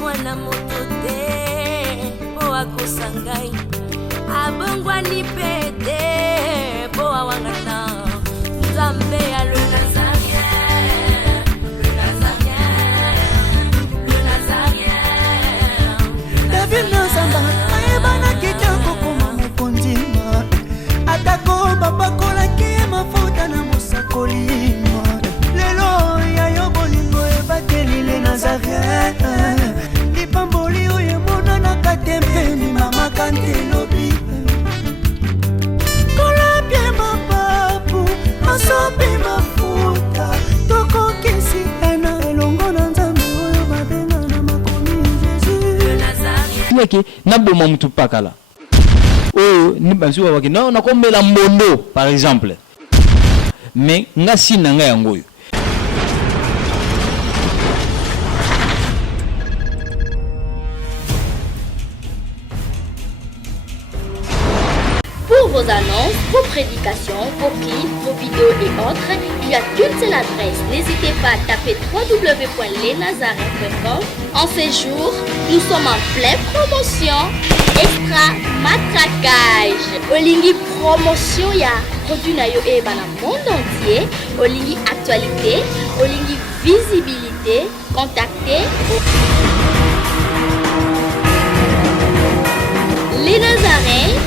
mwana moto te po akosa ngai abongwani pe te po awangata nzambe ya le Nazarien, le Nazarien, le Nazarien. David Nazamba ayebana kitoko koma mukondima atako babakolaki mafuta na musakolima lelo yayo bolingo ebateli le Nazarien lipamboli oyo monana katempeni mama kantelobi kolapye mapapu masopi mafuta tokokisi ena elongo na nzambe oyo babenga na makomi Jésus yake naboma mtu pakala oh ni bazu wake na komela mbondo par exemple mais ngasi nanga yango yo. Pour vos annonces, vos prédications, vos clips, vos vidéos et autres, il y a qu'une seule adresse. N'hésitez pas à taper www.lesnazarins.com. En ces jours, nous sommes en pleine promotion. Extra matraquage. Olingi promotion ya produit na yo e bana monde entier. Olingi actualité, Olingi visibilité. Contactez les Nazarins.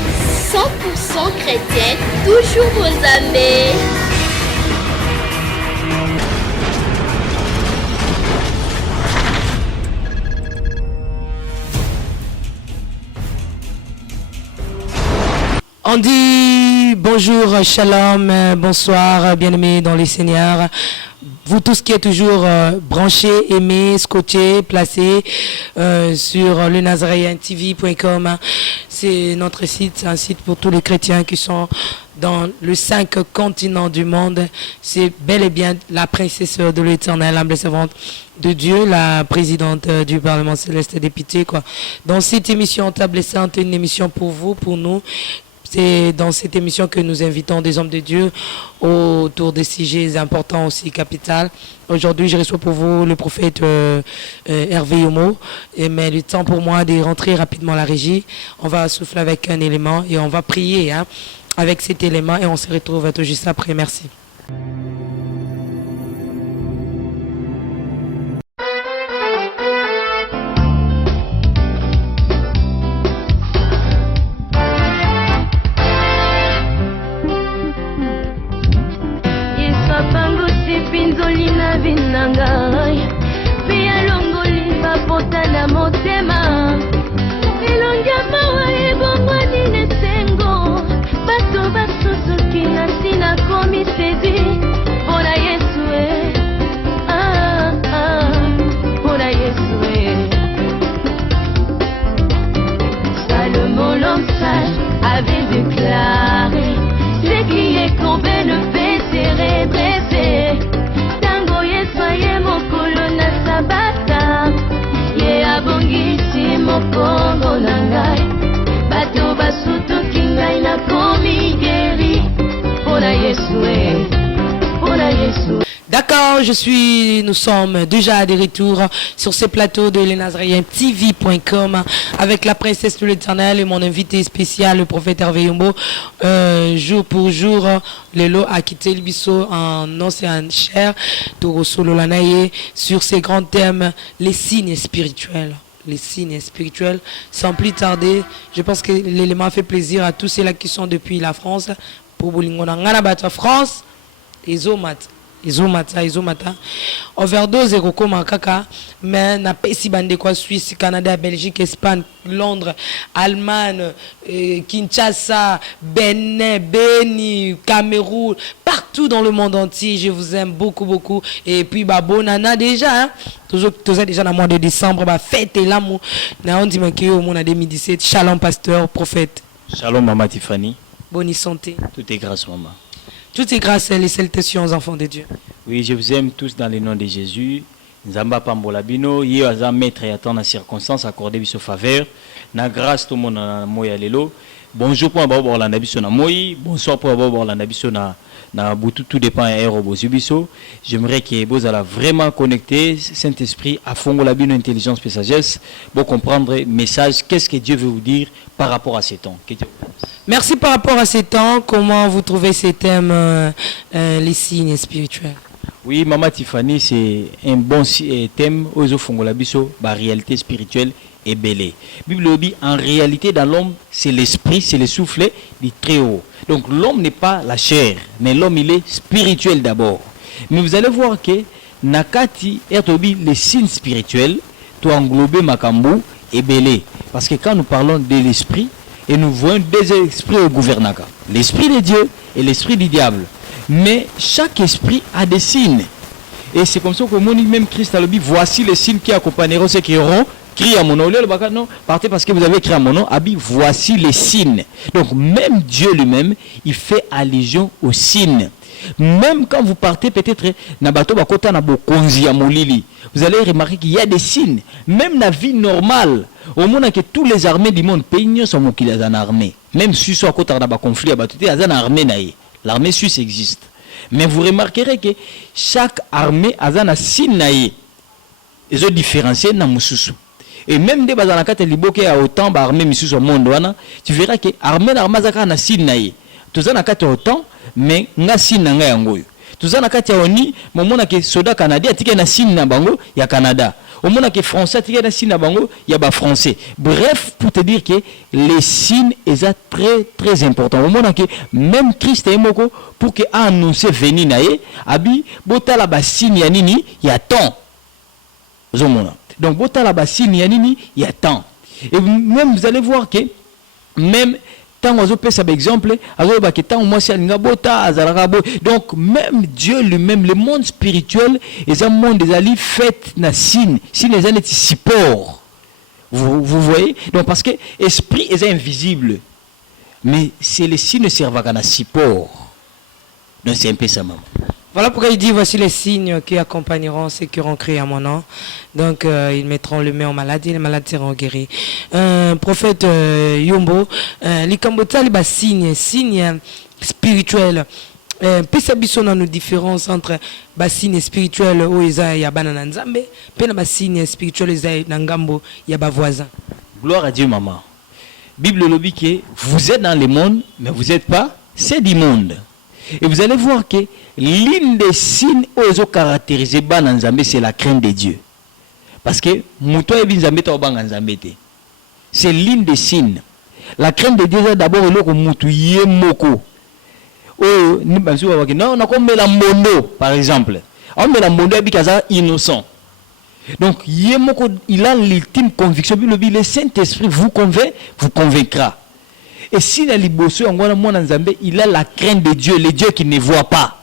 100% chrétien, toujours vos amis. On dit bonjour, shalom, bonsoir, bien-aimés dans les Seigneurs. Vous tous qui êtes toujours branchés, aimés, scotchés, placés sur le nazarientv.com. C'est notre site, c'est un site pour tous les chrétiens qui sont dans les 5 continents du monde. C'est bel et bien la princesse de l'Éternel, l'humble servante de Dieu, la présidente du Parlement céleste des pitiés, quoi. Dans cette émission Table Sainte, une émission pour vous, pour nous. C'est dans cette émission que nous invitons des hommes de Dieu autour des sujets importants aussi capitales. Aujourd'hui, je reçois pour vous le prophète Hervé Yomo. Mais le temps pour moi de rentrer rapidement à la régie. On va souffler avec un élément et on va prier avec cet élément et on se retrouve tout juste après. Merci. Pinzolina vinangai pia longoli bapota na motema elongia mawa ebongwani nesengo bato basusuki na sina komi sezi mpona Yesu mpona Yesu Salomon l'homme sage avait déclaré ce qui est courbé ne peut se redresser. Soyez mon colonna sabata ye abongisi mokongo nangai bato basutu kingai na komi geri pona Yesu pona Yesu. D'accord, nous sommes déjà de retour sur ce plateau de lesnazarientv.com avec la princesse de l'Éternel et mon invité spécial, le prophète Hervé Yomo. Jour pour jour, le lot a quitté le biseau en os et en chair, sur ces grands thèmes, les signes spirituels. Les signes spirituels. Sans plus tarder, je pense que l'élément fait plaisir à tous ceux-là qui sont depuis la France. Pour Bolingona, Nganabata France, et Zomata. Izomata overdose ekokoma kaka mais na pesi bande kwa Suisse, Canada, Belgique, Espagne, Londres, Allemagne, Kinshasa, Benin, Beni, Cameroun, partout dans le monde entier. Je vous aime beaucoup et puis bonana déjà toujours déjà dans le mois de décembre fête et l'amour na on dit que au mois de 2017. Shalom pasteur, prophète. Shalom maman Tiffany. Bonne santé. Tout est grâce maman. Tout est grâce et les salutations aux enfants de Dieu. Oui, je vous aime tous dans le nom de Jésus. Nzamba pambola bino, yé aza maître et attend la circonstance accordée biso faveur. Na grâce tout le monde na moya lelo. Bonjour pour babo la nabiso na moyi, bonsoir pour babo la nabiso na na butu tout dépend ya robo subiso. J'aimerais que vous allez vraiment connecter Saint-Esprit à fond la bine intelligence et sagesse pour comprendre le message, qu'est-ce que Dieu veut vous dire par rapport à ces temps. Merci. Par rapport à ces temps, comment vous trouvez ces thèmes, les signes spirituels? Oui, Maman Tiffany, c'est un bon thème aux fongola biso, la réalité spirituelle est belle. Bible dit en réalité dans l'homme, c'est l'esprit, c'est le souffle du très haut. Donc l'homme n'est pas la chair, mais l'homme il est spirituel d'abord. Mais vous allez voir que nakati ertobi les signes spirituels, to englober makambu et belle. Parce que quand nous parlons de l'esprit, et nous voyons deux esprits au gouvernaka, l'esprit de Dieu et l'esprit du diable. Mais chaque esprit a des signes. Et c'est comme ça que même Christ a le dit, voici les signes qui accompagneront ceux qui auront crié à mon nom. Non, partez parce que vous avez crié à mon nom. Abi, voici les signes. Donc même Dieu lui-même, il fait allusion aux signes. Même quand vous partez peut-être vous allez remarquer qu'il y a des signes. Même la vie normale, au monde que tous les armées du monde peignent sont en armée. Même si soit côté d'un conflit, l'armée suisse existe. Mais vous remarquerez que chaque armée a un signe naïe. Ils ont différencié dans Moussoussou. Et même des bazanakate liboke à autant d'armées Moussoussou au monde, tu verras que l'armée d'Armazaka a un signe naïe. Tous en akate autant, mais nga signe nga yangoyo. Tous en akate oni, mon mona que soda canadien tike na signe na bango ya Canada. Au mona que français tike na signe na bango ya ba français. Bref, pour te dire que les signes sont très très importants. Au mona que même Christ est moko pour que annoncer venir naé, abi botala ba signe ya nini ya temps. Zomona. Donc botala ba signe ya nini ya temps. Et même vous allez voir que même tant on peut ça exemple donc même Dieu lui-même le monde spirituel est un monde des alliés fait na signe les années support vous voyez donc parce que esprit est invisible mais c'est les signes servent à support donc c'est un peu ça maman. Voilà pourquoi il dit voici les signes qui accompagneront ceux qui auront crié à mon nom. Donc ils mettront le main en maladie, les malades seront guéris. Prophète Yombo, les Cambodgiens, les signes spirituels. Pesa biso na nos différences entre signes spirituels où ils y a banana nzambe, puis les signes spirituels ils y a ngambo y a ba voisin. Gloire à Dieu maman. Bible le dit que vous êtes dans le monde mais vous n'êtes pas c'est du monde. Et vous allez voir que l'une des signes aux caractérisés c'est la crainte de Dieu. Parce que c'est l'une des signes. La crainte de Dieu est d'abord le moko. Non, on a comme la mondo par exemple. On met la mondo est innocent. Donc il a l'ultime conviction. Le Saint-Esprit vous convaincra. Et si il a la crainte de Dieu, le Dieu qui ne voit pas.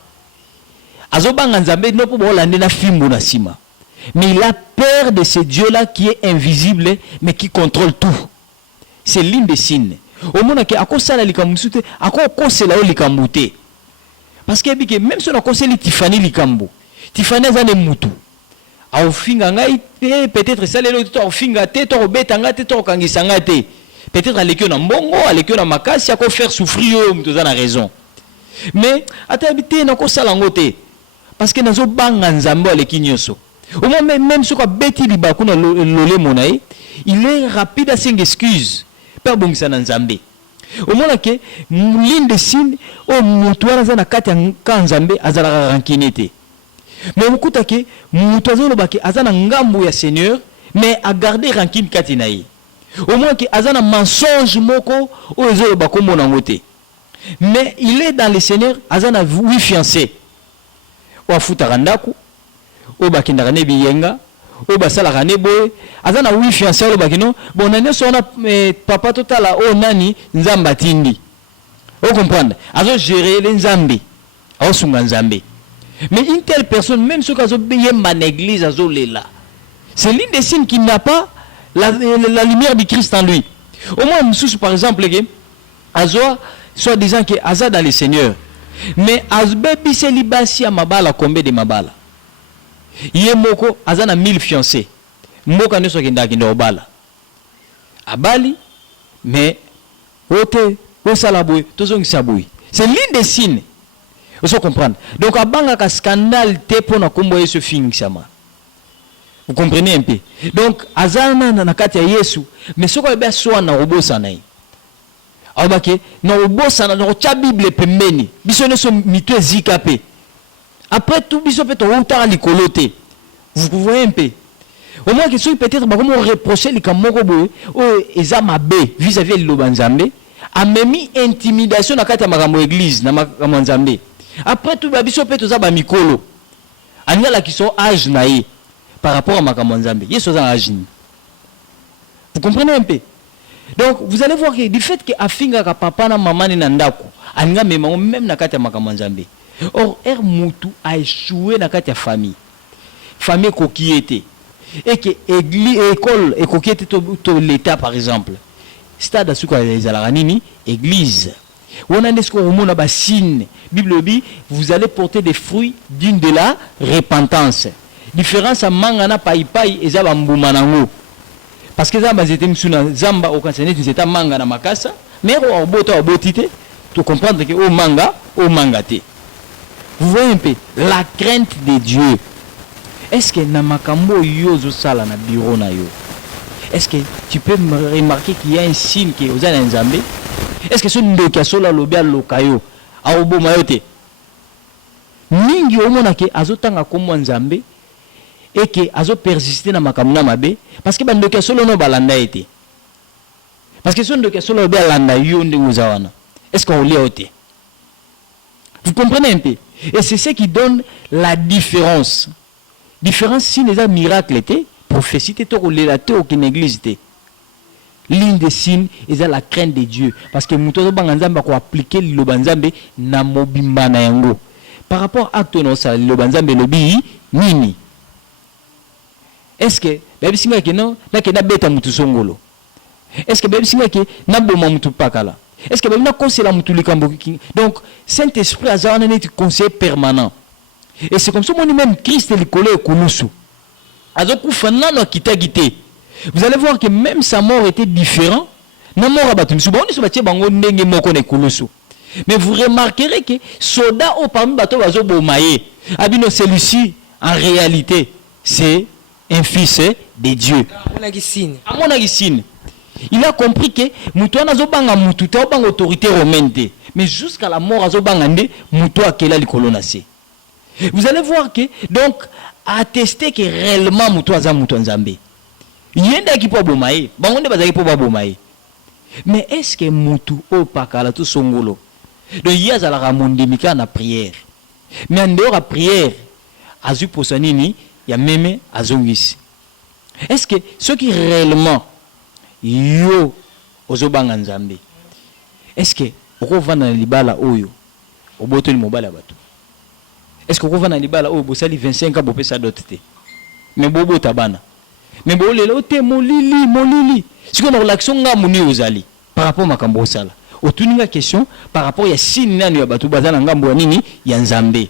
Mais il a peur de ce Dieu-là qui est invisible, mais qui contrôle tout. C'est l'une des signes. Parce que même si on a conseillé Tiffany Likambo, Tiffany a des moutous. Peut-être ça les autres au finga tête au betanga tête au kangisanga tête. Peut-être à l'école en bongo, à l'école en macasse, il y a faire souffrir, tu as raison. Mais, à t'habiter, n'a pas ça l'angoté. Parce que nous avons bang nzambo à l'équignoso. Au moins, même ce qu'on bêti libakou na lolé monaï, il est rapide à s'excuser. Pas bon ça nzambe. Au moins, que, l'une des signes, au moutoua na kati en nzambe, azala rankinete. Mais au coup, que, moutoua na baki, azana ngambo ya Seigneur, mais à garder rancune katinaï. Au moins qu'il y a un mensonge moko mais il est dans le Seigneur azana oui fiancé o afutarandaku o bakindakane biyenga o basalakane boye azana oui fiancé o bakino bonane sona papa totala o nani nzamba tindi o comprendre azo gérer les nzambe o sunga nzambe mais une telle personne même ce kazo beyemba na église azo lela c'est l'une des signes qui n'a pas la lumière du Christ en lui. Au moins, Moussous, par exemple, Azoa, soit disant que Aza dans le Seigneur. Mais Azbebi célibasi à Mabala, combien de Mabala? Yemoko, Aza na 1000 fiancés. Moka ne soit qu'il n'a pas Abali, mais Ote, Osalaboué, Tozong Saboué. C'est l'une des signes. Vous comprenez? Donc, à banga scandale te pour na kombo Yesu fingisama. Vous comprenez un peu? Donc, azana na kati ya Yesu, mais ce qu'on a soit na robosa na yi. Abake na robosa na rocha Bible pembeni. Biso ne so mito zikape. Après tout, biso peut on t'a likolote. Vous voyez un peu? Au moins que ceux peut-être ba comment reprocher les kamoko boye o ezama B vis-à-vis de l'Obanzambe a même intimidation na kati ya makambo église na makambo Nzambe. Après tout, biso peut to ba mikolo. Anya qui sont âge naïe par rapport à makambo Nzambe. Yeso za âge. Vous comprenez un peu? Donc vous allez voir que du fait que afinga ka papa na maman na ndako, anga même na kati ya makambo Nzambe. Or mutu a échoué na kati ya famille. Famille coquillette. Et que église école et coquillette to l'état par exemple. Stade asuka les alaranini église. On a des scoromona bassine. Bible dit vous allez porter des fruits dignes de la repentance. Différence à mangana pai et za bambuma nango. Parce que ça bazete msuna zamba au kansenet zeta manga na makasa, mais au bota au botité, tu comprendre que au mangate. Vous voyez un peu la crainte de Dieu. Est-ce que na makambo yozo sala na bureau na yo? Est-ce que tu peux remarquer qu'il y a un signe qui est aux Nzambe? Est-ce que ce ndoka sola lobia lokayo a obo mayote? Mingi omona ke azotanga komo Nzambe et que azo persister na makambo na mabe parce que bandoka solo no balanda été. Parce que ce ndoka solo lobia landa yo ndingo wana. Est-ce qu'on lit ote? Vous comprenez un peu? Et c'est ce qui donne la différence. Différence si les miracles étaient, prophétie était au relateur aucune église était. L'une des signes est la crainte de Dieu. Parce que nous devons appliquer le banzambe na mobimba na yango. Par rapport à acte non ça le banzambe lobi nini. Est-ce que baby singa ke non na ke na beta mutu songolo. Est-ce que baby singa ke na boma mutu pakala. Est-ce que baby na conseiller mutu likambo. Donc Saint-Esprit a un conseil permanent. Et c'est comme ça que même Christ est le collé au Kouloussou. Vous allez voir que même sa mort était différente. Mais vous remarquerez que soda au parmi bateau bazo bomaye. Abino celui-ci en réalité c'est un fils de Dieu. À mon avis, il a compris que mutuana zo banga mututa banga autorité romaine. Mais jusqu'à la mort azo banga nde mutu akela likolonase. Vous allez voir que, donc, attester que réellement Moutou Aza Moutou Nzambe. Il y a des qui peuvent bomaye. Mais est-ce que Moutou au Pakala tout songolo? Donc, il y a la ramondimika na prière. Mais en dehors de prière, Azu Posanini, il y a même Azongis. Est-ce que ceux qui réellement yo Ozobanga Nzambe, est-ce que Rovana Libala Oyo, Oboto Mobala Bato? Est-ce que vous avez un libala au Bossali 25 ans pour faire ça d'autres? Mais bobo tabana. Mais bobo le lote molili. Si on a l'action nga muni ozali par rapport à makambo sala. Otuninga question par rapport ya signe nani ya batu bazana ngambo ya nini ya Nzambe.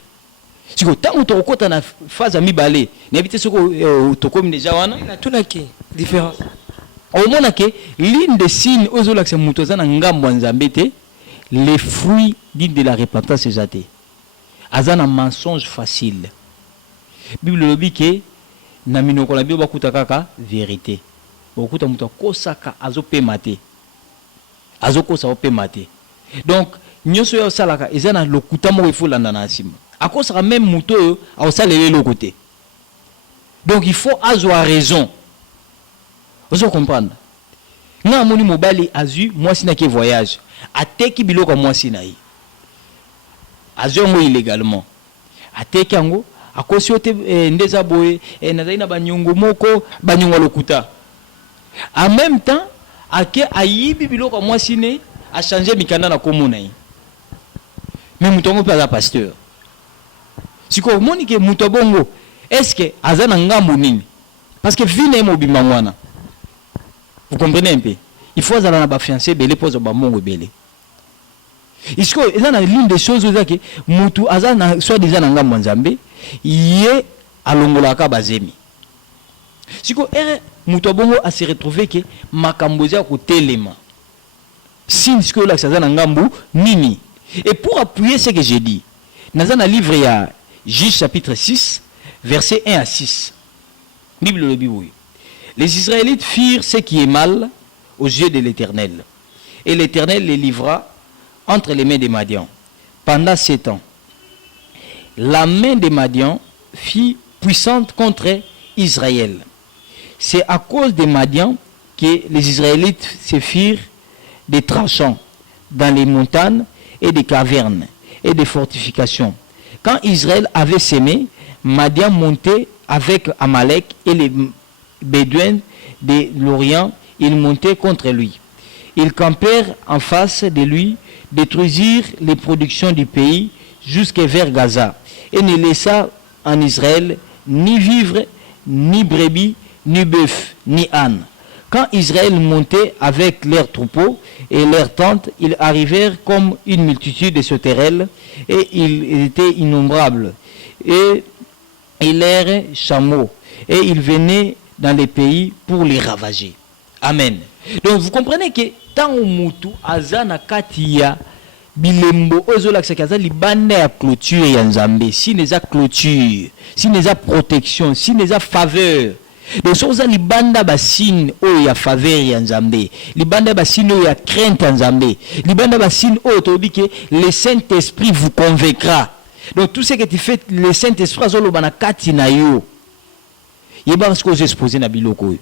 Si ko tango to kota na phase mi balé, n'habite ce ko to comme déjà wana. Tout na ki différence. Au mona ke l'une des signes ozo l'action muto zana ngambo ya Nzambe te les fruits dignes de la repentance ezate. Azana mensonge facile. Bible le dit que na minoko la Bible bakuta kaka vérité. Bakuta muto kosaka azope mate. Azokosa ope mate. Donc nyoso yo salaka ezana lokuta mo ifo landa na sima. Akosaka même muto yo aosalele le côté. Donc il faut avoir raison. Vous comprenez? Na moni mobali azu moi sina ke voyage. Ateki biloko moi sina yi. Azongo illégalement. Ateki yango akosi ote ndeza boye nazali na banyongo moko banyongo lokuta. En même temps ake ayibi biloko moi sine a changer mikanda na komona yi. Mais mutongo pa za pasteur. Siko moni ke mutobongo est-ce que azana ngambo nini? Parce que vie na mobimba mwana. Vous comprenez un peu? Il faut azala na ba fiancé belé pose ba mongo belé. Est-ce que il y a l'une des choses que mutu azana soit déjà ngambo Nzambe yé alongola ka bazemi. Siko mutu bongo a se retrouver que makambo za ko telema. Si ce que là azana ngambo nini. Et pour appuyer ce que j'ai dit, Dans un livre, il y a Juge chapitre 6, versets 1 à 6. Bible le Bible. Les Israélites firent ce qui est mal aux yeux de l'Éternel. Et l'Éternel les livra entre les mains des Madians pendant 7 ans. La main des Madians fut puissante contre Israël. C'est à cause des Madians que les Israélites se firent des tranchants dans les montagnes et des cavernes et des fortifications. Quand Israël avait sémé, Madian montait avec Amalek et les Bédouins de l'Orient, ils montaient contre lui. Ils campèrent en face de lui, détruisirent les productions du pays jusqu'à vers Gaza, et ne laissa en Israël ni vivre, ni brebis, ni bœuf, ni âne. Quand Israël montait avec leurs troupeaux et leurs tentes, ils arrivèrent comme une multitude de sauterelles, et ils étaient innombrables, et leurs chameaux, et ils venaient dans les pays pour les ravager. Amen. Donc vous comprenez que tant au mutu azana katia bilembo ozola kaza libanda ya clôture ya nzambe, si neza clôture, si neza protection, si neza faveur. Donc soza libanda basine o ya faveur ya nzambe, libanda basine o ya crainte ya nzambe, libanda basine o tobi que le Saint-Esprit vous convaincra. Donc tout ce que tu fais, le Saint-Esprit azoloba na kati na yo. Yeba parce que vous exposez na biloko.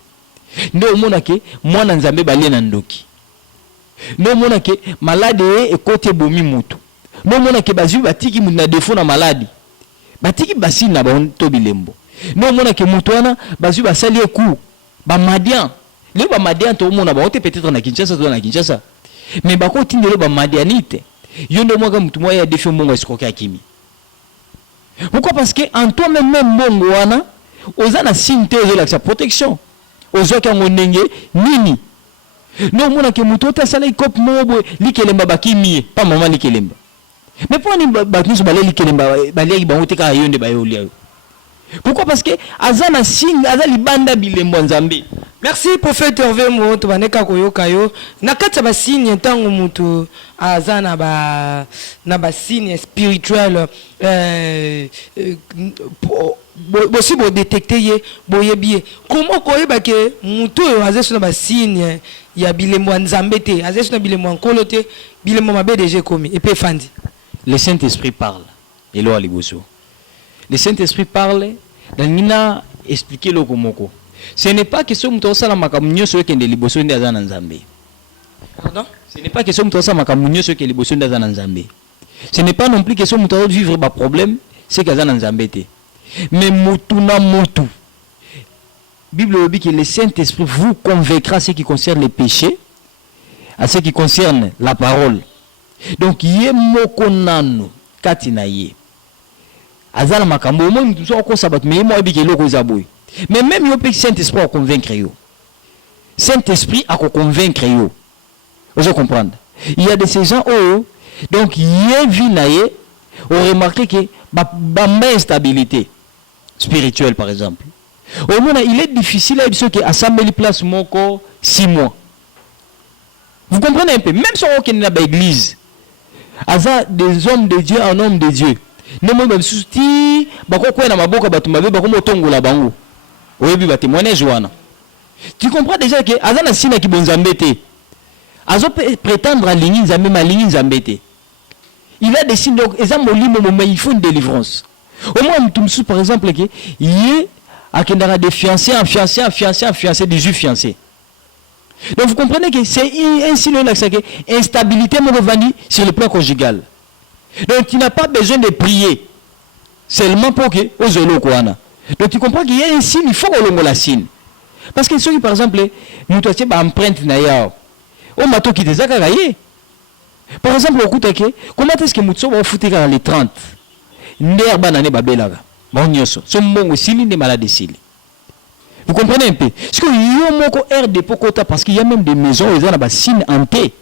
Ndo mona ke mwana nzambe balie na ndoki. Ndo mona ke malade e kote bomi mutu. Ndo mona ke bazu batiki mutu na défaut na maladi. Batiki basine na ba to bilembo. Ndo mona ke mutu wana bazu basali eku ba madian. Le ba madian to mona ba ote peut-être na Kinshasa to na Kinshasa. Mais ba ko tindelo ba madianite. Yo ndo mwaka mutu moya défaut mongo esikoka akimi. Pourquoi? Parce que en toi même mongo wana ozana sinte ozola sa protection. Ozoka ngonenge nini? Non mona ke mutu ta sala ikop mobo likelemba bakimi pa mama likelemba. Mais pour ni bakniso balé likelemba balé ba oteka yonde ba yolia. Pourquoi? Parce que azana sing azali banda bilembo nzambe. Merci prophète Hervé Mo to baneka koyoka yo nakati ba signe ntango mutu azana ba na ba signe spirituel bosi bo détecter ye boyebi comment koyeba ke mutu oyo azesu na ba signe ya bilembo nzambe te azesu na bilembo nkolo te bilembo mabe déjà komi et pe fandi. Le Saint-Esprit parle et lo aliboso. Le Saint-Esprit parle dans nina expliquer lo komoko. Ce n'est pas que ce mutu osala makamunyo so kende liboso ndi azana nzambe. Pardon? Ce n'est pas que ce mutu osala makamunyo so kende liboso ndi azana nzambe. Ce n'est pas non plus que ce mutu vivre ba problème c'est qu'azana nzambe te. Mais mutu na mutu. Bible dit que le Saint-Esprit vous convaincra ce qui concerne les péchés, à ce qui concerne la parole. Donc yé moko nanu katina ye. Azala makambo mo mutu so ko sabat mais mo bi ke loko zaboy. Mais même yo pe Saint-Esprit a convaincre yo. Saint-Esprit a convaincre yo. Vous comprendre? Il y a de ces gens oh donc yé vi na ye on remarqué que ba instabilité spirituelle par exemple. Au moins il est difficile à dire que assembler place mon corps 6 mois. Vous comprenez un peu? Même si on est dans l'église, aza des hommes de Dieu en homme de Dieu. Ne mo ba suti ba ko kwena maboka batu mabe ba ko motongola bango. Oyebi ba témoignage wana. Tu comprends déjà que aza na sina ki bonzambe te. Azo prétendre à ligne nzambe ma ligne nzambe te. Il a des signes donc exemple il faut une délivrance. Au moins mutumsu par exemple que yé akendara des fiancés en fiancé 18 fiancés. Donc vous comprenez que c'est un signe que instabilité mon revenu sur le plan conjugal. Donc tu n'as pas besoin de prier seulement pour que ozolo kwana. Donc tu comprends qu'il y a un signe, il faut qu'on la signe. Parce que ceux qui par exemple nous toitier ba empreinte na yao. O mato ki tezaka gaye. Par exemple au kutake comment est-ce que mutso va foutre dans les 30 nder banane babelaga. Bon nyoso so mbongo sili ne malade sili. Vous comprenez un peu? Parce que yo moko air de pokota parce qu'il y a même des maisons ils ont ba signe hanté,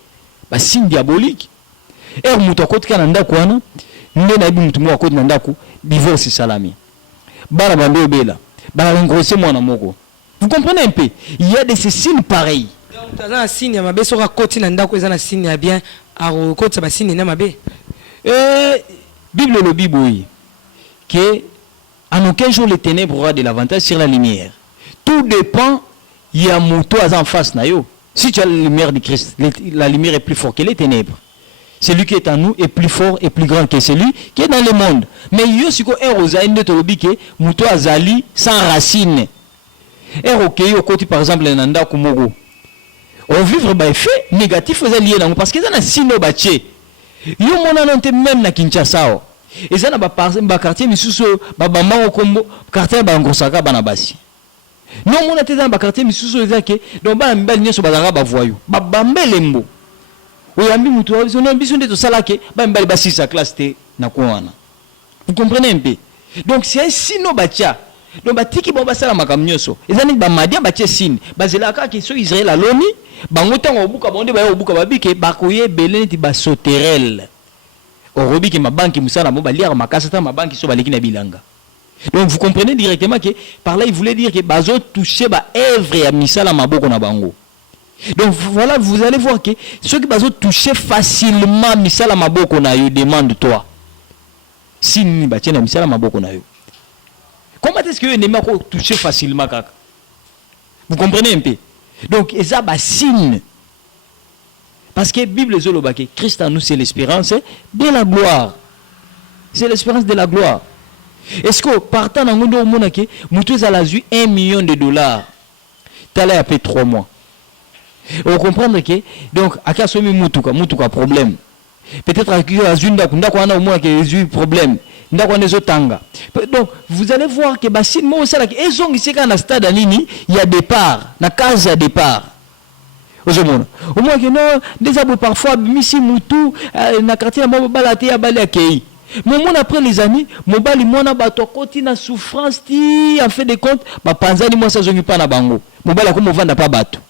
ba signe diabolique. Er mutu akoti kana ndako wana nde na ibi mutu mo akoti na ndako divorce salami. Bala bande obela. Bala ngosé mwana moko. Vous comprenez un peu? Il y a des signes pareils. Donc tu as un signe mabe soka koti na ndako ezana signe ya bien a koti ba signe na mabe. Bible le Bible, oui, que en aucun jour les ténèbres aura de l'avantage sur la lumière. Tout dépend, il y a mouton en face na yo. Si tu as la lumière de Christ, la lumière est plus forte que les ténèbres. Celui qui est en nous est plus fort et plus grand que celui qui est dans le monde. Mais yo siko eroza inde tolobi ke mouton azali sans racine. Eroke yo koti par exemple nanda kumoko. On vivre ba effet négatif aux alliés parce que ça na sino bache. Yo mona nonte même na Kinshasa. Et ça na ba quartier misuso ba bamba kombo quartier ba ngosaka bana basi. Non mona te dans ba quartier misuso ezake donc ba mbali nyeso bazaka ba voyou. Ba bambelembo. Oyambi mutu on a besoin de tout ça là que ba mbali basi sa classe te na koana. Vous comprenez un peu? Donc c'est un sino bacha. Donc batiki bo basala makamnyoso. Ezani ba madia bache sin. Bazela ka ki so Israël aloni bango tango obuka bonde ba obuka babike bakoye beleni ti basoterel. Orobi ki mabanki musala mo baliar makasa ta mabanki so baleki na bilanga. Donc vous comprenez directement que par là il voulait dire que bazo toucher ba œuvre ya misala maboko na bango. Donc voilà, vous allez voir que ceux qui bazo toucher facilement misala maboko na yo demande toi. Si ni ba tiena misala maboko na yo. Comment est-ce que vous pouvez toucher facilement kaka? Vous comprenez un peu? Donc ça ba signe. Parce que la Bible dit que Christ en nous, c'est l'espérance de la gloire. C'est l'espérance de la gloire. Est-ce que partant dans le monde, nous avons eu $1 million, tu as après 3 mois. Vous comprenez que, donc, à quoi sommes-nous un problème? Peut-être à qui nous avons un problème. Donc, vous allez voir que si nous avons un stade, il y a départ, il y a case à départ. Au moins que non, des abos parfois, Missi Moutou, na quartier na balate ya bali akei. Mais mon après les années, mon bali mona bato koti na souffrance ti en fait de compte, ba panzani moi ça zongi pa na bango. Mon bali ko mo vanda pa bato.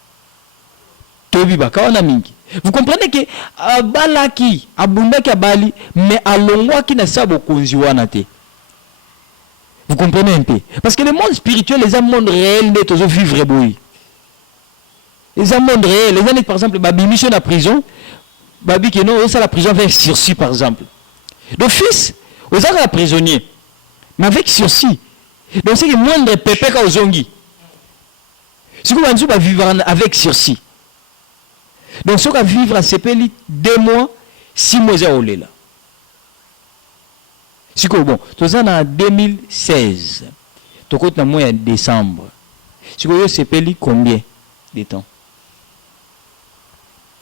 Tobi ba kawana mingi. Vous comprenez que balaki abundaki abali mais alongwaki na sabo konzi wana te. Vous comprenez un peu? Parce que le monde spirituel, les hommes monde réel n'est toujours vivre boy. Les amendes réels, les années par exemple, babi mission à prison, babi qui non, ça la prison avec sursis par exemple. Le fils, aux arts prisonnier, mais avec sursis. Donc c'est que moindre pépé qu'aux zongi. Ce qu'on va vivre avec sursis. Donc ce qu'on va vivre à CPL 2 mois, 6 mois à Olela. C'est que bon, tout ça en 2016, tout compte dans le mois de décembre. C'est que CPL combien de temps?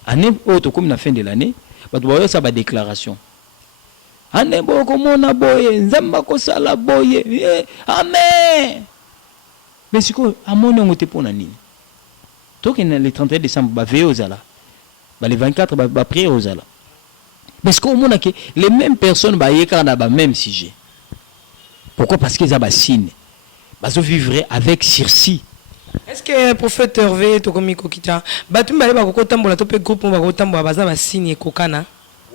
Année autre comme la fin de l'année, ça va déclaration. Année beaucoup mon aboye, nzamba ko sala boye. Amen. Mais c'est quoi à mon nom te pona nini? Donc le 31 décembre va veiller aux ala. Le 24 va prier aux ala. Parce qu'au monde que les mêmes personnes va y dans le même sujet. Pourquoi? Parce qu'ils ont un signe. Ils vivraient avec sursis. Est-ce que le prophète Hervé Tokomi Kokita Batumba ba kotambola to pe groupe ba kotambola baza ba signe kokana?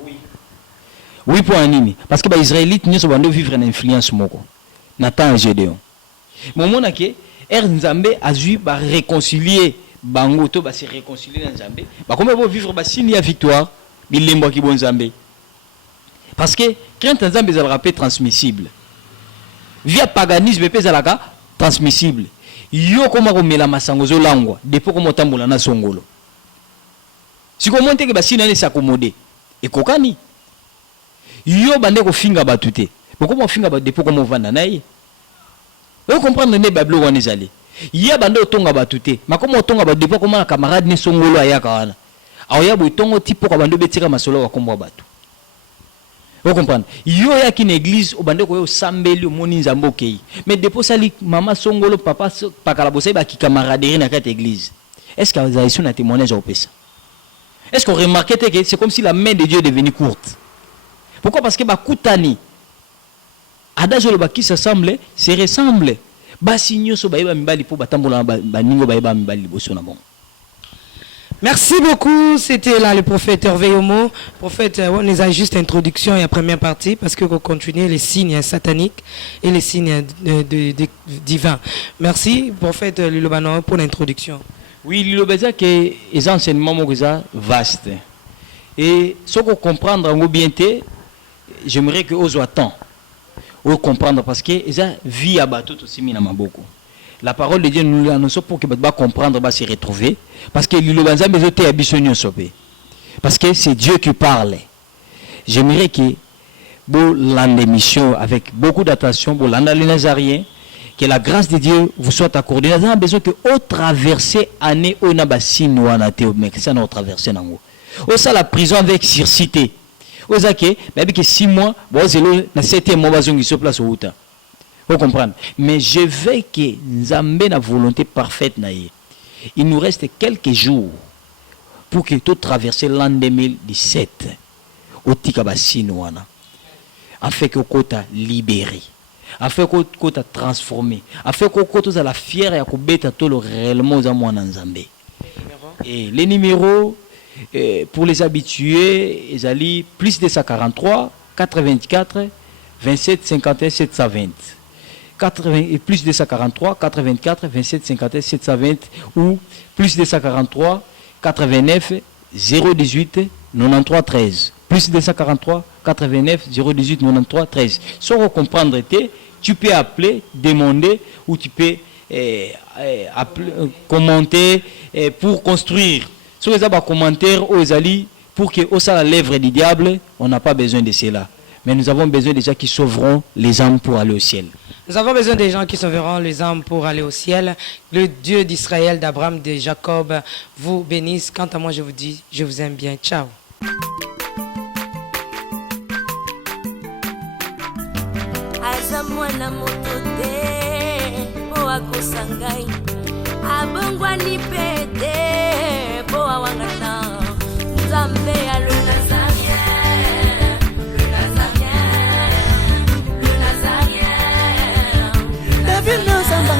Oui. Oui pour animi parce que les Israélites ne sont pas vivre une influence moko. Nathan Gédéon. Moment na ke Nzambe a dû ba réconcilier bango to ba se réconcilier na Nzambe. Ba comment va vivre ba signe ya victoire bilembo ki bon Nzambe. Parce que quand Nzambe za rappel transmissible. Via paganisme pe zalaka transmissible. Yo koma komela masango zo langwa depuis ko motambola na songolo. Si ko monte ke basina ne s'accommoder ekokani. Yo bande ko finga batute. Pourquoi mo finga ba depuis ko mo vanda na ye? Vous comprenez ne bablo wana ezali. Ya bande otonga batute. Makoma otonga ba depuis ko ma camarade ne songolo ayaka wana. Aoya bo tongo tipo ko bande betika masolo wa kombo batu. Vous comprenez? Yo ya ki l'église au bande ko yo sambeli o moni nzambo okei. Mais depuis ça li maman songolo papa pakala bosai ba ki camaraderie na cette église. Est-ce que vous avez su un témoignage au pesa? Est-ce qu'on remarquait que c'est comme si la main de Dieu est devenue courte? Pourquoi? Parce que ba kutani adajo le ba qui s'assemble, se ressemble. Ba signo so ba yeba mbali po batambola ba ningo ba yeba mbali boso na bon. Merci beaucoup, c'était là le prophète Hervé Yomo. Prophète, on les a juste introduction et la première partie parce que vous continuez les signes sataniques et les signes divins. Merci, prophète Lilobano, pour l'introduction. Oui, Lilobeza que les enseignements sont vastes. Et ce qu'on comprend bien, j'aimerais que ozo attend ou comprendre parce que eza vie à bateau aussi mina maboko. La parole de Dieu nous l'annonce pour que va comprendre, va se retrouver parce que le banza besote abisonio sopé. Parce que c'est Dieu qui parle. J'aimerais que vous l'émission avec beaucoup d'attention, vous l'endez les Nazariens, que la grâce de Dieu vous soit accordée. Nous avons besoin que au traverser année au nabassin ou en athée, mais que ça n'a traversé nango. Au ça la prison avec surcité. Au ça que même que 6 mois, bon c'est le na 7e mois bazon qui se place au outa. Vous comprenez? Mais je veux que Nzambe na volonté parfaite naïe. Il nous reste quelques jours pour que tout traverser l'an 2017 au tikabassin wana. Afin que kota libéré. Afin que kota transformé. Afin que kota la fière et akobeta tout le réellement za mwana Nzambe. Et les numéros pour les habitués, ils allaient plus de 143 84 27 51 720. Plus de 143 84 27 51 720 ou plus de 143 89 018 93 13. Plus de 143 89 018 93 13. Sans comprendre, tu peux appeler, demander ou tu peux commenter pour construire. Si vous avez un commentaire aux alliés pour que au la lèvre du diable, on n'a pas besoin de cela. Mais nous avons besoin des gens qui sauveront les âmes pour aller au ciel. Nous avons besoin des gens qui sauveront les âmes pour aller au ciel. Le Dieu d'Israël, d'Abraham, de Jacob vous bénisse. Quant à moi, je vous dis, je vous aime bien. Ciao. Azamwana motote boa kosangai abongwani pete boa wangana Nzambe ya le Nazarien David Nazamba